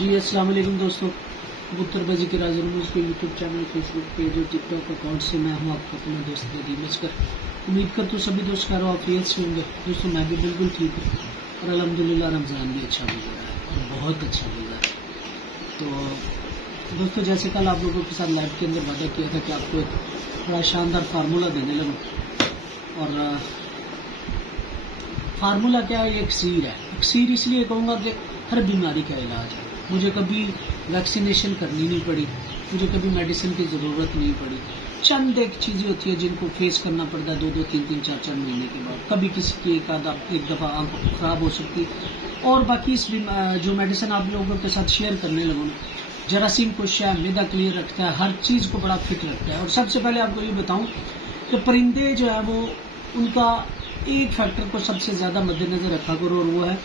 जी अस्सलाम वालेकुम दोस्तों, कबूतरबाजी के राज के यूट्यूब चैनल, फेसबुक पेज और टिकटॉक अकाउंट से मैं हूं आपका अपना दोस्त नदीम असगर। उम्मीद करता हूँ सभी दोस्त करो आप फेल से होंगे। दोस्तों मैं भी बिल्कुल ठीक हूँ और अल्हम्दुलिल्लाह रमज़ान भी अच्छा गुजरा है और बहुत अच्छा गुजरा है। तो दोस्तों जैसे कल आप लोगों के साथ लाइव के अंदर वादा किया था कि आपको एक बड़ा शानदार फार्मूला देने लगूँ, और फार्मूला क्या है, एक सीर है। सीर इसलिए कहूँगा कि हर बीमारी का इलाज है। मुझे कभी वैक्सीनेशन करनी नहीं पड़ी, मुझे कभी मेडिसिन की ज़रूरत नहीं पड़ी। चंद एक चीज़ें होती है जिनको फेस करना पड़ता है 2-2, 3-3, 4-4 महीने के बाद। कभी किसी की एक दफ़ा आंख खराब हो सकती है। और बाकी इस जो मेडिसिन आप लोगों के साथ शेयर करने लगूँ, जरासीम कुश है, मैदा क्लियर रखता है, हर चीज़ को बड़ा फिट रखता है। और सबसे पहले आपको ये बताऊँ कि परिंदे जो है वो उनका एक फैक्टर को सबसे ज़्यादा मद्देनजर रखा करो, और वो है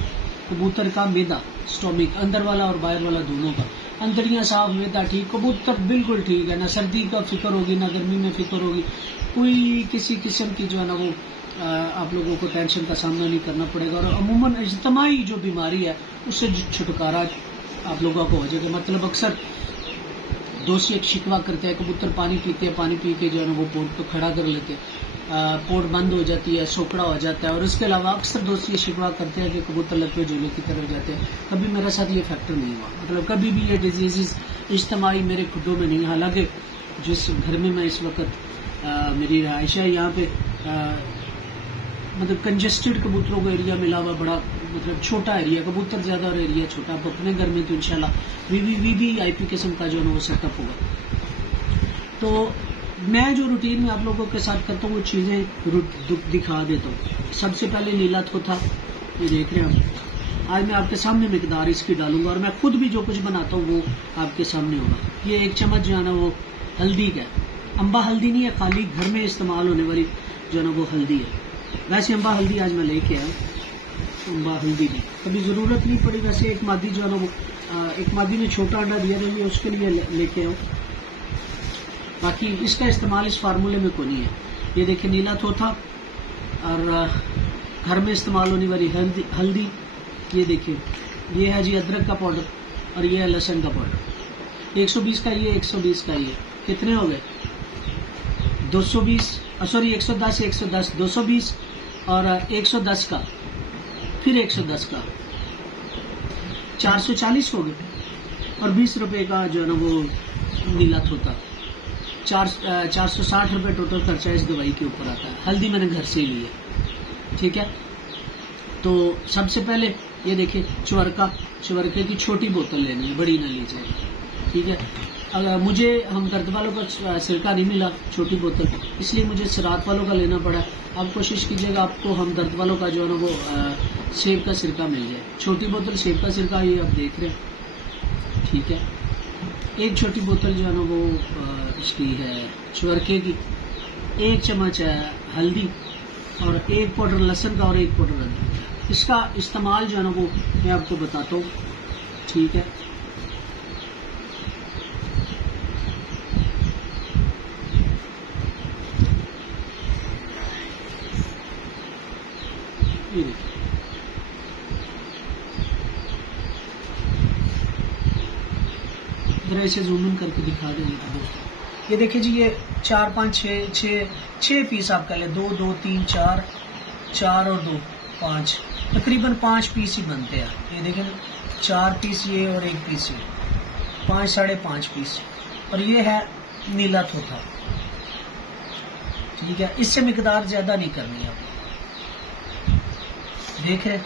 कबूतर का मैदा, स्टोमिक, अंदर वाला और बाहर वाला दोनों का। अंदरियां साफ, मैदा ठीक, कबूतर बिल्कुल ठीक है। ना सर्दी का फिक्र होगी, ना गर्मी में फिक्र होगी, कोई किसी किस्म की जो है ना वो आप लोगों को टेंशन का सामना नहीं करना पड़ेगा। और अमूमन इज्तिमाई जो बीमारी है उससे छुटकारा आप लोगों को हो जाएगा। मतलब अक्सर दोस्त एक शिकवा करते हैं, कबूतर पानी पीते हैं, पानी पी के जो है ना वो पोट को खड़ा कर लेते हैं, पोट बंद हो जाती है, सोकड़ा हो जाता है। और इसके अलावा अक्सर दोस्त ये शिकवा करते हैं कि कबूतर लगते झूले की तरफ जाते हैं। कभी मेरे साथ ये फैक्टर नहीं हुआ, मतलब कभी भी ये डिजीज़ इज्तिमाई मेरे खुदों में नहीं। हालांकि जिस घर में मैं इस वक्त मेरी रहाइश है, यहाँ पे मतलब कंजेस्टेड कबूतरों का एरिया मिला हुआ, बड़ा मतलब छोटा एरिया, कबूतर ज्यादा और एरिया छोटा। अब अपने घर में तो इंशाल्लाह VVIP किस्म का जो है वो सेटअप होगा। तो मैं जो रूटीन में आप लोगों के साथ करता हूँ वो चीजें दिखा देता हूँ। सबसे पहले नीला थोथा, ये देख रहे हैं हम। आज मैं आपके सामने मिकदार इसकी डालूंगा, और मैं खुद भी जो कुछ बनाता हूँ वो आपके सामने होगा। ये 1 चम्मच जो है ना वो हल्दी का, अम्बा हल्दी नहीं है, खाली घर में इस्तेमाल होने वाली जो है ना वो हल्दी है। वैसे अम्बा हल्दी आज मैं लेके आया, अम्बा हल्दी की कभी जरूरत नहीं पड़ी। वैसे एक मादी जो है ना वो एक मादी ने छोटा अंडा दिया था, ये उसके लिए लेके आओ। बाकी इसका इस्तेमाल इस फार्मूले में कोई नहीं है। ये देखिए नीला थोथा और घर में इस्तेमाल होने वाली हल्दी। ये देखिए ये है जी अदरक का पाउडर, और ये है लहसुन का पाउडर। 120 का ये, 120 का ये, कितने हो गए? 220, सॉरी 110, 110, 220 और 110 का, फिर 110 का, 440 हो गए। और 20 रुपए का जो है ना वो नीला थोथा। 460 रुपए टोटल खर्चा इस दवाई के ऊपर आता है। हल्दी मैंने घर से ही ली है, ठीक है। तो सबसे पहले ये देखिए चुवरके की छोटी बोतल लेनी है, बड़ी ना लीजिए, ठीक है। अगर मुझे हमदर्द वालों का सिरका नहीं मिला छोटी बोतल, इसलिए मुझे सिरात वालों का लेना पड़ा। आप कोशिश कीजिएगा आपको हमदर्द वालों का जो है ना वो सेब का सिरका मिल जाए। छोटी बोतल सेब का सिरका, ये आप देख रहे हैं, ठीक है। एक छोटी बोतल जो है ना वो इसकी है चुवरके की, 1 चम्मच है हल्दी, और 1 पाउडर लहसुन का और 1 पाउडर अदरक। इसका इस्तेमाल जो है ना वो मैं आपको बताता हूँ, ठीक है। ये देखिए जरा इसे जूम इन करके दिखा देंगे दोस्तों। ये देखिए जी, ये 4, 5, 6 पीस आप कह ले, 2, 2, 3, 4, 4 और 2, 5, तकरीबन 5 पीस ही बनते हैं। ये देखें 4 पीस ये और 1 पीस ये, 5, 5.5 पीस। और ये है नीला थोथा, ठीक है। इससे मिकदार ज्यादा नहीं करनी है। देख रहे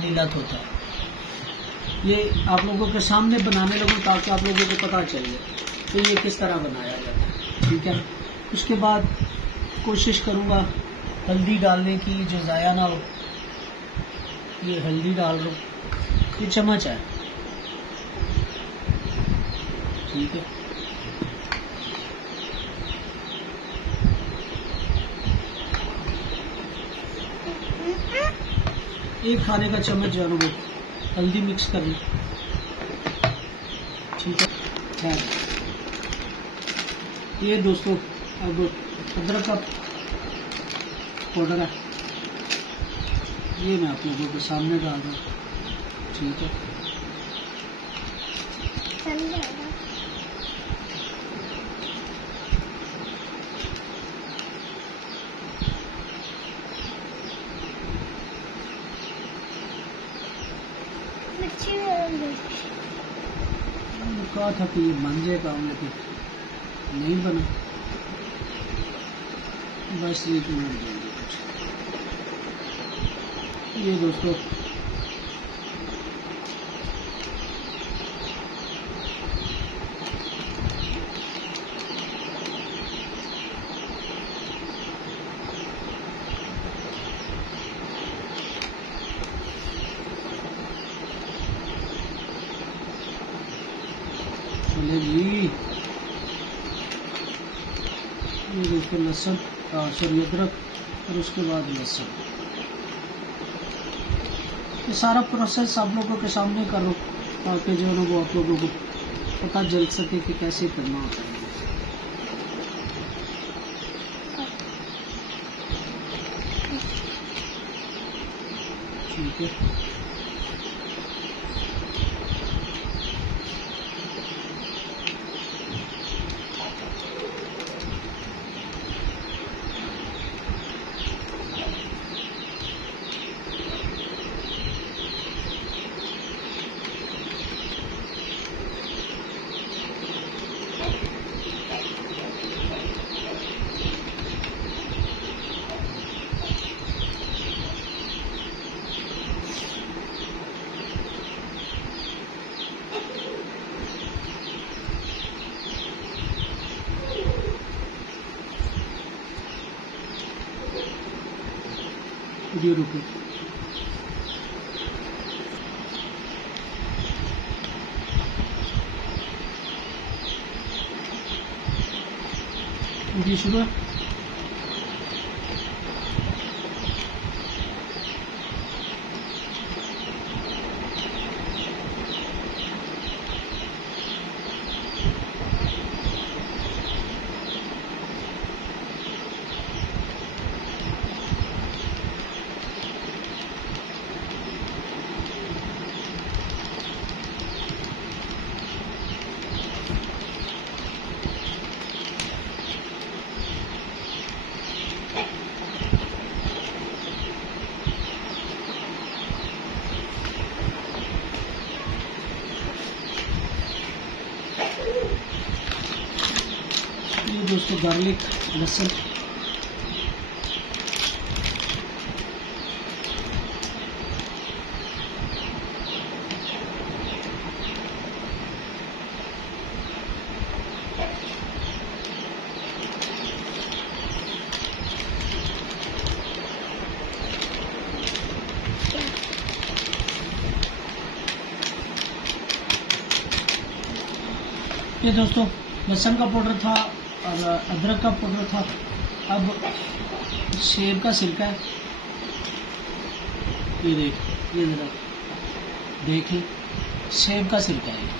नीला थोथा, ये आप लोगों के सामने बनाने लगूं ताकि आप लोगों को पता चले तो ये किस तरह बनाया जाता है, ठीक है। उसके बाद कोशिश करूंगा हल्दी डालने की जो ज़ाया ना हो। ये हल्दी डाल लो, ये चम्मच है, ठीक है। एक खाने का चम्मच जो है वो हल्दी मिक्स कर ली, ठीक है। ये दोस्तों अब अदरक का पाउडर है, ये मैं आप लोगों के सामने डाल रहा हूँ, ठीक है। कहा था कि ये बन जाएगा, लेकिन नहीं बना। बस 1 मिनट देंगे कुछ। ये दोस्तों जी, ये देखो लहसुन, सॉरी अदरक, और उसके बाद लहसुन। ये सारा प्रोसेस आप लोगों के सामने करो ताकि जो है ना वो आप लोगों को पता चल सके कि कैसे करना होता है। ठीक है, वीडियो रुको। वीडियो शुरू है। ये दोस्तों गार्लिक, लहसुन, ये दोस्तों लहसुन का पाउडर था और अदरक का पाउडर था। अब सेब का सिरका है, ये जरा देखें, सेब का सिरका है।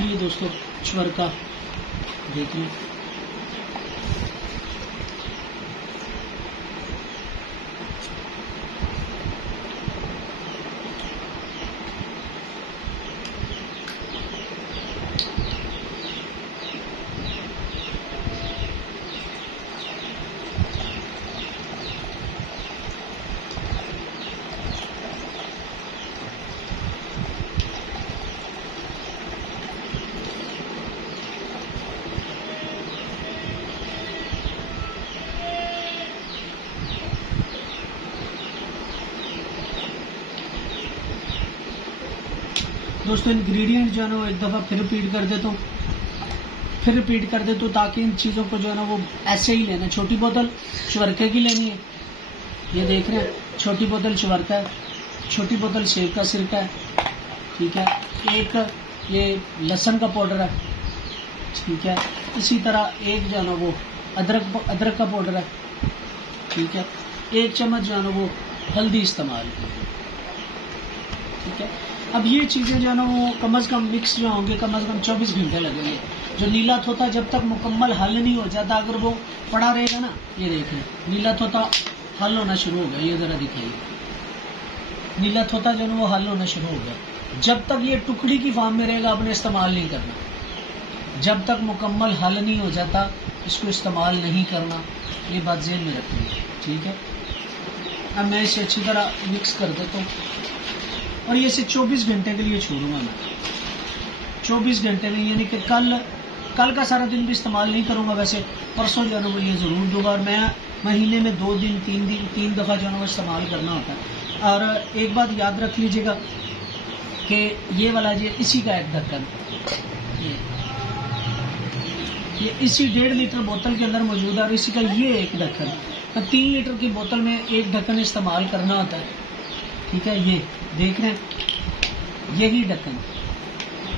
ये दोस्तों चुवरका देख लें। दोस्तों इंग्रेडिएंट जो है ना वो एक दफ़ा फिर रिपीट कर देता हूँ ताकि इन चीज़ों को जो है ना वो ऐसे ही लेना। छोटी बोतल चुवरके की लेनी है, ये देख रहे हैं, छोटी बोतल चुवरका है, छोटी बोतल सेब का सिरका है, ठीक है। एक ये लहसुन का पाउडर है, ठीक है। इसी तरह एक जो है ना वो अदरक का पाउडर है, ठीक है। 1 चम्मच जो है ना वो हल्दी इस्तेमाल कीजिए, ठीक है। अब ये चीज़ें जो है ना वो कम से कम मिक्स जो होंगे कम से कम 24 घंटे लगेंगे। जो नीला तोता जब तक मुकम्मल हल नहीं हो जाता, अगर वो पड़ा रहेगा ना, ये देखें नीला तोता हल होना शुरू हो गया, ये ज़रा दिखाइए, नीला तोता जो है वो हल होना शुरू हो गया। जब तक ये टुकड़ी की फॉर्म में रहेगा आपने इस्तेमाल नहीं करना, जब तक मुकम्मल हल नहीं हो जाता इसको इस्तेमाल नहीं करना, ये बात ज़हन में रखनी, ठीक है। अब मैं इसे अच्छी तरह मिक्स कर देता हूँ और ये इसे 24 घंटे के लिए छोड़ूंगा मैं। 24 घंटे में, यानी कि कल का सारा दिन भी इस्तेमाल नहीं करूंगा, वैसे परसों जो है ना वो ये ज़रूर दूंगा। और मैं महीने में 2 दिन 3 दफ़ा जो है ना वो इस्तेमाल करना होता है। और एक बात याद रख लीजिएगा कि ये वाला ये इसी का एक ढक्कन, ये इसी 1.5 लीटर बोतल के अंदर मौजूद है और इसी का ये एक ढक्कन। तो 3 लीटर की बोतल में एक ढक्कन इस्तेमाल करना होता है, ठीक है। ये देख रहे हैं, यही ढक्कन,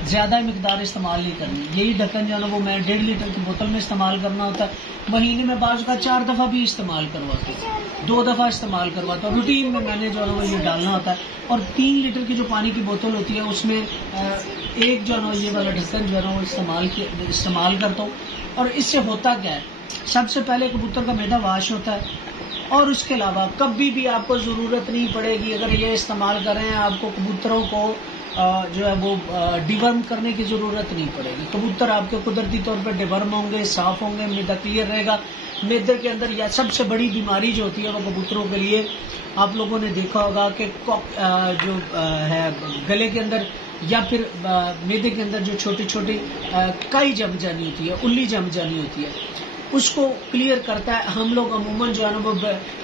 ज़्यादा मिकदार इस्तेमाल नहीं करनी। यही ढक्कन जो है ना वो मैं 1.5 लीटर की बोतल में इस्तेमाल करना होता है। महीने में बाज़ का 4 दफ़ा भी इस्तेमाल करवाते, 2 दफ़ा इस्तेमाल करवाता हूँ। रूटीन में मैंने जो है ना वो ये डालना होता है। और 3 लीटर की जो पानी की बोतल होती है उसमें एक जो है ना ये वाला ढक्कन जो है ना वो इस्तेमाल करता हूँ। और इससे होता क्या है, सबसे पहले कबूतर का मैदा वाश होता है और उसके अलावा कभी भी आपको ज़रूरत नहीं पड़ेगी, अगर ये इस्तेमाल करें आपको कबूतरों को जो है वो डिवर्म करने की ज़रूरत नहीं पड़ेगी। कबूतर आपके कुदरती तौर पर डिवर्म होंगे, साफ़ होंगे, मैदा क्लियर रहेगा। मैदे के अंदर या सबसे बड़ी बीमारी जो होती है वो कबूतरों के लिए, आप लोगों ने देखा होगा कि जो है गले के अंदर या फिर मैदे के अंदर जो छोटी छोटी काई जम जानी होती है, उल्ली जम जानी होती है, उसको क्लियर करता है। हम लोग अमूमन जो है ना वो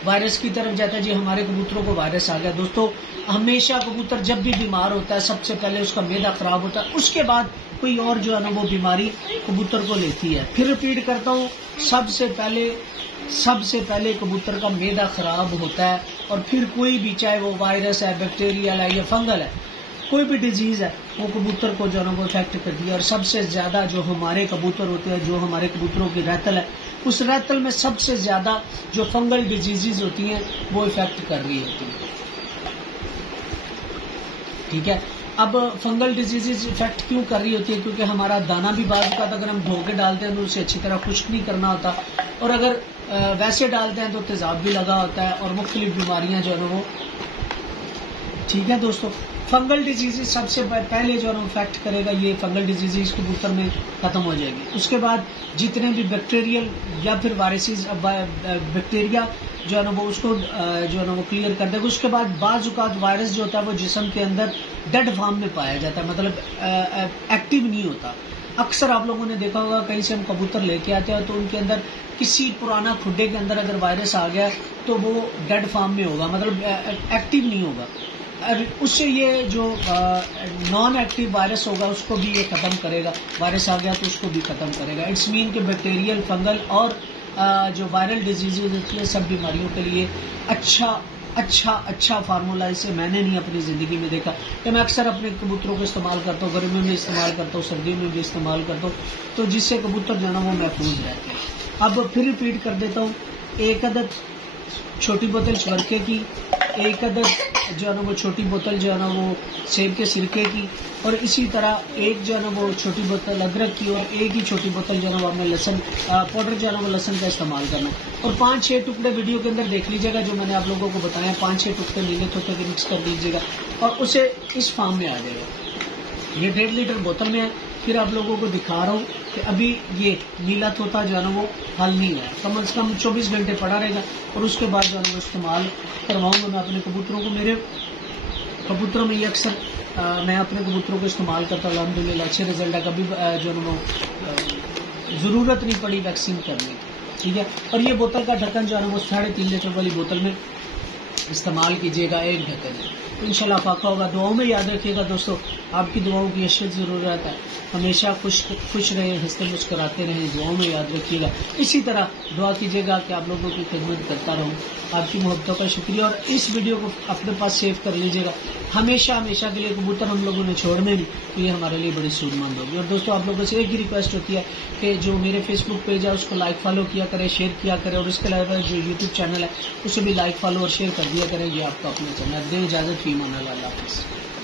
वायरस की तरफ जाता है, जी हमारे कबूतरों को वायरस आ गया। दोस्तों, हमेशा कबूतर जब भी बीमार होता है सबसे पहले उसका मैदा खराब होता है, उसके बाद कोई और जो है ना वो बीमारी कबूतर को लेती है। फिर रिपीट करता हूँ, सबसे पहले कबूतर का मैदा खराब होता है और फिर कोई भी, चाहे वो वायरस है, बैक्टीरियल है या फंगल है, कोई भी डिजीज है, वो कबूतर को जो है ना वो इफेक्ट करती है। और सबसे ज्यादा जो हमारे कबूतर होते हैं, जो हमारे कबूतरों की रैतल है, उस रैतल में सबसे ज्यादा जो फंगल डिजीजेज होती हैं वो इफेक्ट कर रही होती है, ठीक है। अब फंगल डिजीजेज इफेक्ट क्यों कर रही होती है? क्योंकि हमारा दाना भी बाज़ का अगर हम धो के डालते हैं तो उसे अच्छी तरह खुश्क नहीं करना होता, और अगर वैसे डालते हैं तो तेजाब भी लगा होता है और मुख्तलिफ बीमारियां जो है ना वो, ठीक है दोस्तों। फंगल डिजीजेज सबसे पहले जो है ना इफेक्ट करेगा, ये फंगल डिजीजेज कबूतर में खत्म हो जाएगी। उसके बाद जितने भी बैक्टीरियल या फिर वायरसेस, बैक्टीरिया जो है ना वो उसको जो है ना वो क्लियर कर देगा। उसके बाद बाज़-औक़ात वायरस जो होता है वो जिस्म के अंदर डेड फॉर्म में पाया जाता है, मतलब एक्टिव नहीं होता। अक्सर आप लोगों ने देखा होगा, कहीं से हम कबूतर लेके आते हैं तो उनके अंदर किसी पुराना खुड्डे के अंदर अगर वायरस आ गया तो वो डेड फॉर्म में होगा, मतलब एक्टिव नहीं होगा। उससे ये जो नॉन एक्टिव वायरस होगा उसको भी ये खत्म करेगा। वायरस आ गया तो उसको भी खत्म करेगा। इट्स मीन के बैक्टीरियल, फंगल और जो वायरल डिजीजेज होती है, सब बीमारियों के लिए अच्छा फार्मूला। इसे मैंने नहीं अपनी ज़िंदगी में देखा, कि मैं अक्सर अपने कबूतरों को इस्तेमाल करता हूँ, गर्मियों में इस्तेमाल करता हूँ, सर्दियों में भी इस्तेमाल करता हूँ, तो जिससे कबूतर जो है ना वो महफूज रहते हैं। अब फिर रिपीट कर देता हूँ, 1 अदद छोटी बोतल शबरके की, 1 अदद जो है ना वो छोटी बोतल जो है ना वो सेब के सिरके की, और इसी तरह एक जो है ना वो छोटी बोतल अदरक की, और एक ही छोटी बोतल जो है ना वो हमें लहसुन पाउडर जो है ना वो लहसुन का इस्तेमाल करना। और 5-6 टुकड़े वीडियो के अंदर देख लीजिएगा, जो मैंने आप लोगों को बताया, 5-6 टुकड़े नीले तोते के मिक्स कर दीजिएगा और उसे इस फार्म में आ जाएगा। ये 1.5 लीटर बोतल में है। फिर आप लोगों को दिखा रहा हूँ कि अभी ये नीला तोता जो है ना वो हल नहीं है, कम से कम 24 घंटे पड़ा रहेगा और उसके बाद जो है ना वो इस्तेमाल करवाऊंगा मैं अपने कबूतरों को। मेरे कबूतरों में ये अक्सर मैं अपने कबूतरों को इस्तेमाल करता हूँ, अल्हम्दुलिल्लाह अच्छे रिजल्ट है। कभी जो है वो ज़रूरत नहीं पड़ी वैक्सीन करने की, ठीक है। और ये बोतल का ढक्कन जो है ना वो 3.5 लीटर वाली बोतल में इस्तेमाल कीजिएगा, एक ढक्कन। इंशाल्लाह फाका होगा। दुआओं में याद रखिएगा दोस्तों। आपकी दुआओं की अशद ज़रूरत है। हमेशा खुश रहें, हंसते मुस्कुराते रहें, दुआओं में याद रखिएगा। इसी तरह दुआ कीजिएगा कि आप लोगों की खिदमत करता रहूं। आपकी मोहब्बतों का शुक्रिया, और इस वीडियो को अपने पास सेव कर लीजिएगा। हमेशा हमेशा के लिए कबूतर हम लोगों ने छोड़ने नहीं, तो ये हमारे लिए बड़ी सूरमंद होगी। और दोस्तों, आप लोगों से एक ही रिक्वेस्ट होती है कि जो मेरे फेसबुक पेज है उसको लाइक फॉलो किया करें, शेयर किया करें, और इसके अलावा जो यूट्यूब चैनल है उसे भी लाइक फॉलो और शेयर कर दिया करें। ये आपका अपना चैनल। दें इजाज़त, फी अमान अल्लाह हाफ़िज़।